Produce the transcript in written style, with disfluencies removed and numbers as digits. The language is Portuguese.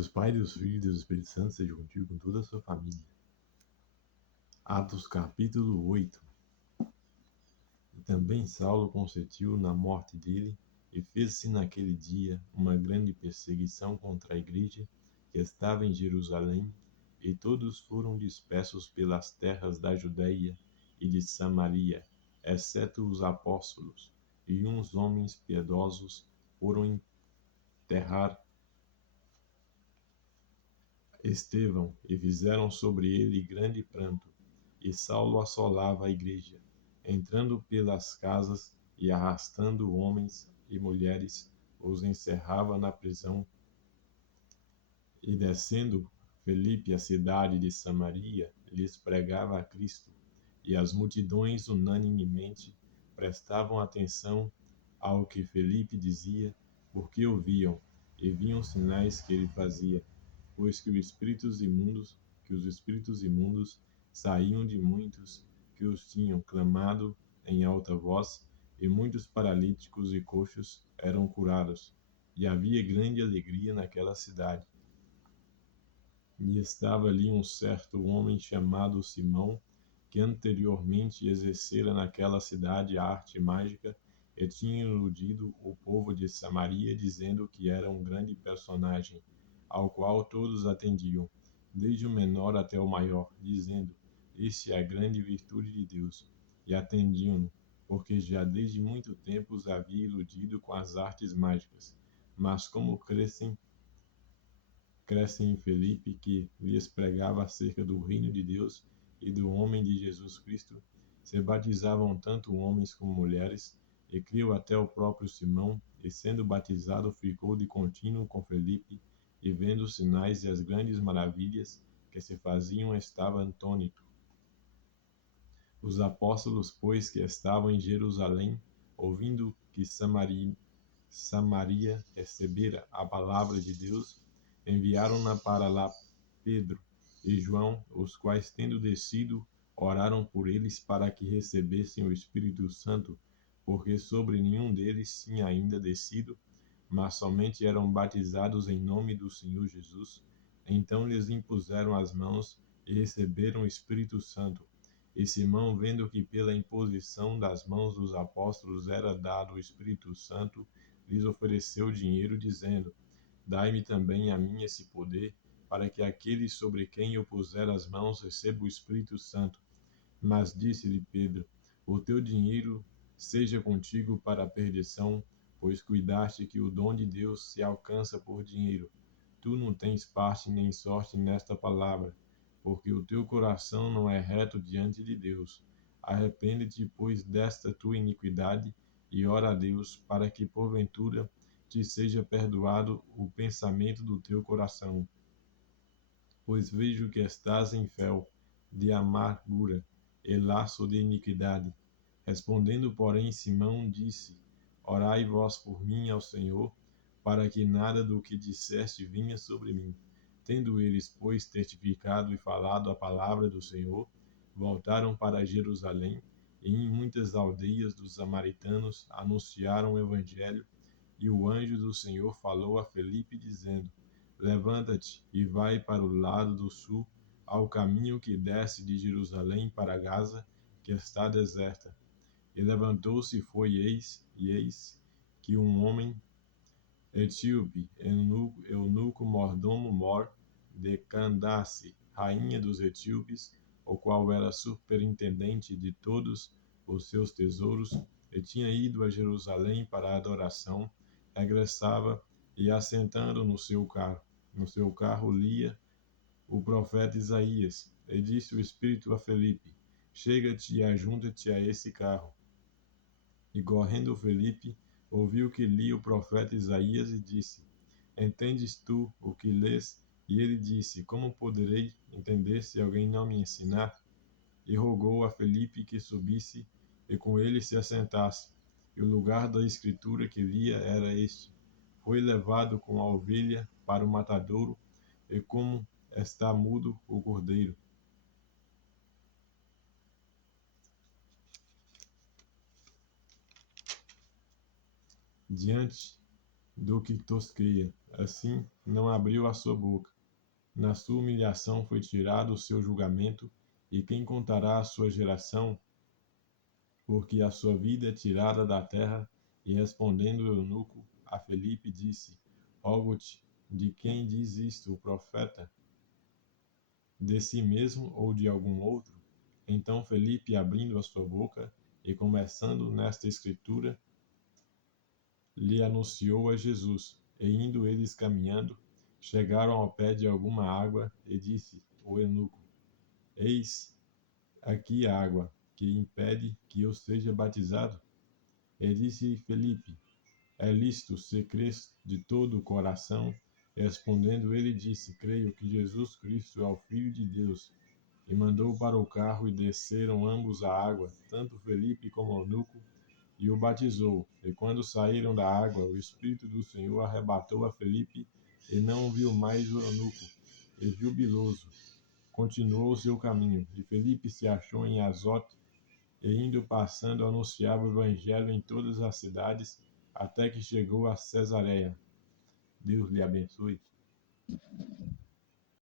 Deus Pai, Deus Filho e Deus Espírito Santo seja contigo com toda a sua família. Atos capítulo 8. E também Saulo consentiu na morte dele, e fez-se naquele dia uma grande perseguição contra a igreja que estava em Jerusalém, e todos foram dispersos pelas terras da Judeia e de Samaria, exceto os apóstolos, e uns homens piedosos foram enterrar Estevão, e fizeram sobre ele grande pranto. E Saulo assolava a igreja, entrando pelas casas e arrastando homens e mulheres, os encerrava na prisão. E descendo Felipe à cidade de Samaria, lhes pregava a Cristo, e as multidões unanimemente prestavam atenção ao que Felipe dizia, porque ouviam e viam sinais que ele fazia, pois que os espíritos imundos saíam de muitos que os tinham clamado em alta voz, e muitos paralíticos e coxos eram curados, e havia grande alegria naquela cidade. E estava ali um certo homem chamado Simão, que anteriormente exercera naquela cidade a arte mágica, e tinha iludido o povo de Samaria, dizendo que era um grande personagem, ao qual todos atendiam, desde o menor até o maior, dizendo: Este é a grande virtude de Deus. E atendiam-no, porque já desde muito tempo os havia iludido com as artes mágicas. Mas como crescem em Felipe, que lhes pregava acerca do reino de Deus e do homem de Jesus Cristo, se batizavam tanto homens como mulheres, e criou até o próprio Simão, e sendo batizado ficou de contínuo com Felipe, e vendo os sinais e as grandes maravilhas que se faziam, estava atônito. Os apóstolos, pois, que estavam em Jerusalém, ouvindo que Samaria recebera a palavra de Deus, enviaram para lá Pedro e João, os quais, tendo descido, oraram por eles para que recebessem o Espírito Santo, porque sobre nenhum deles tinha ainda descido, mas somente eram batizados em nome do Senhor Jesus. Então lhes impuseram as mãos e receberam o Espírito Santo. E Simão, vendo que pela imposição das mãos dos apóstolos era dado o Espírito Santo, lhes ofereceu dinheiro, dizendo: Dai-me também a mim esse poder, para que aquele sobre quem eu puser as mãos receba o Espírito Santo. Mas disse-lhe Pedro: O teu dinheiro seja contigo para a perdição, pois cuidaste que o dom de Deus se alcança por dinheiro. Tu não tens parte nem sorte nesta palavra, porque o teu coração não é reto diante de Deus. Arrepende-te, pois, desta tua iniquidade, e ora a Deus, para que porventura te seja perdoado o pensamento do teu coração. Pois vejo que estás em fel de amargura e laço de iniquidade. Respondendo, porém, Simão disse: Orai vós por mim ao Senhor, para que nada do que disseste vinha sobre mim. Tendo eles, pois, testificado e falado a palavra do Senhor, voltaram para Jerusalém, e em muitas aldeias dos samaritanos anunciaram o evangelho. E o anjo do Senhor falou a Felipe, dizendo: Levanta-te e vai para o lado do sul, ao caminho que desce de Jerusalém para Gaza, que está deserta. E levantou-se e foi, eis que um homem etíope, eunuco mordomo Mor, de Candace, rainha dos etíopes, o qual era superintendente de todos os seus tesouros, e tinha ido a Jerusalém para a adoração, regressava e, assentando no seu carro, lia o profeta Isaías. E disse o Espírito a Felipe: Chega-te e ajunta-te a esse carro. E correndo Felipe, ouviu que lia o profeta Isaías e disse: Entendes tu o que lês? E ele disse: Como poderei entender se alguém não me ensinar? E rogou a Felipe que subisse e com ele se assentasse. E o lugar da escritura que lia era este: Foi levado com a ovelha para o matadouro, e como está mudo o cordeiro, diante do que tosqueia. Assim, não abriu a sua boca. Na sua humilhação foi tirado o seu julgamento, e quem contará a sua geração? Porque a sua vida é tirada da terra. E respondendo o eunuco a Felipe, disse: Rogo-te, de quem diz isto o profeta? De si mesmo ou de algum outro? Então Felipe, abrindo a sua boca e começando nesta escritura, lhe anunciou a Jesus. E indo eles caminhando, chegaram ao pé de alguma água, e disse o eunuco: Eis aqui a água, que impede que eu seja batizado. E disse Felipe: É lícito se crês de todo o coração? Respondendo ele, disse: Creio que Jesus Cristo é o Filho de Deus. E mandou para o carro, e desceram ambos à água, tanto Felipe como o eunuco, e o batizou. E quando saíram da água, o Espírito do Senhor arrebatou a Felipe, e não viu mais o eunuco. E jubiloso, continuou o seu caminho. E Felipe se achou em Azote, e indo passando, anunciava o evangelho em todas as cidades, até que chegou a Cesareia. Deus lhe abençoe.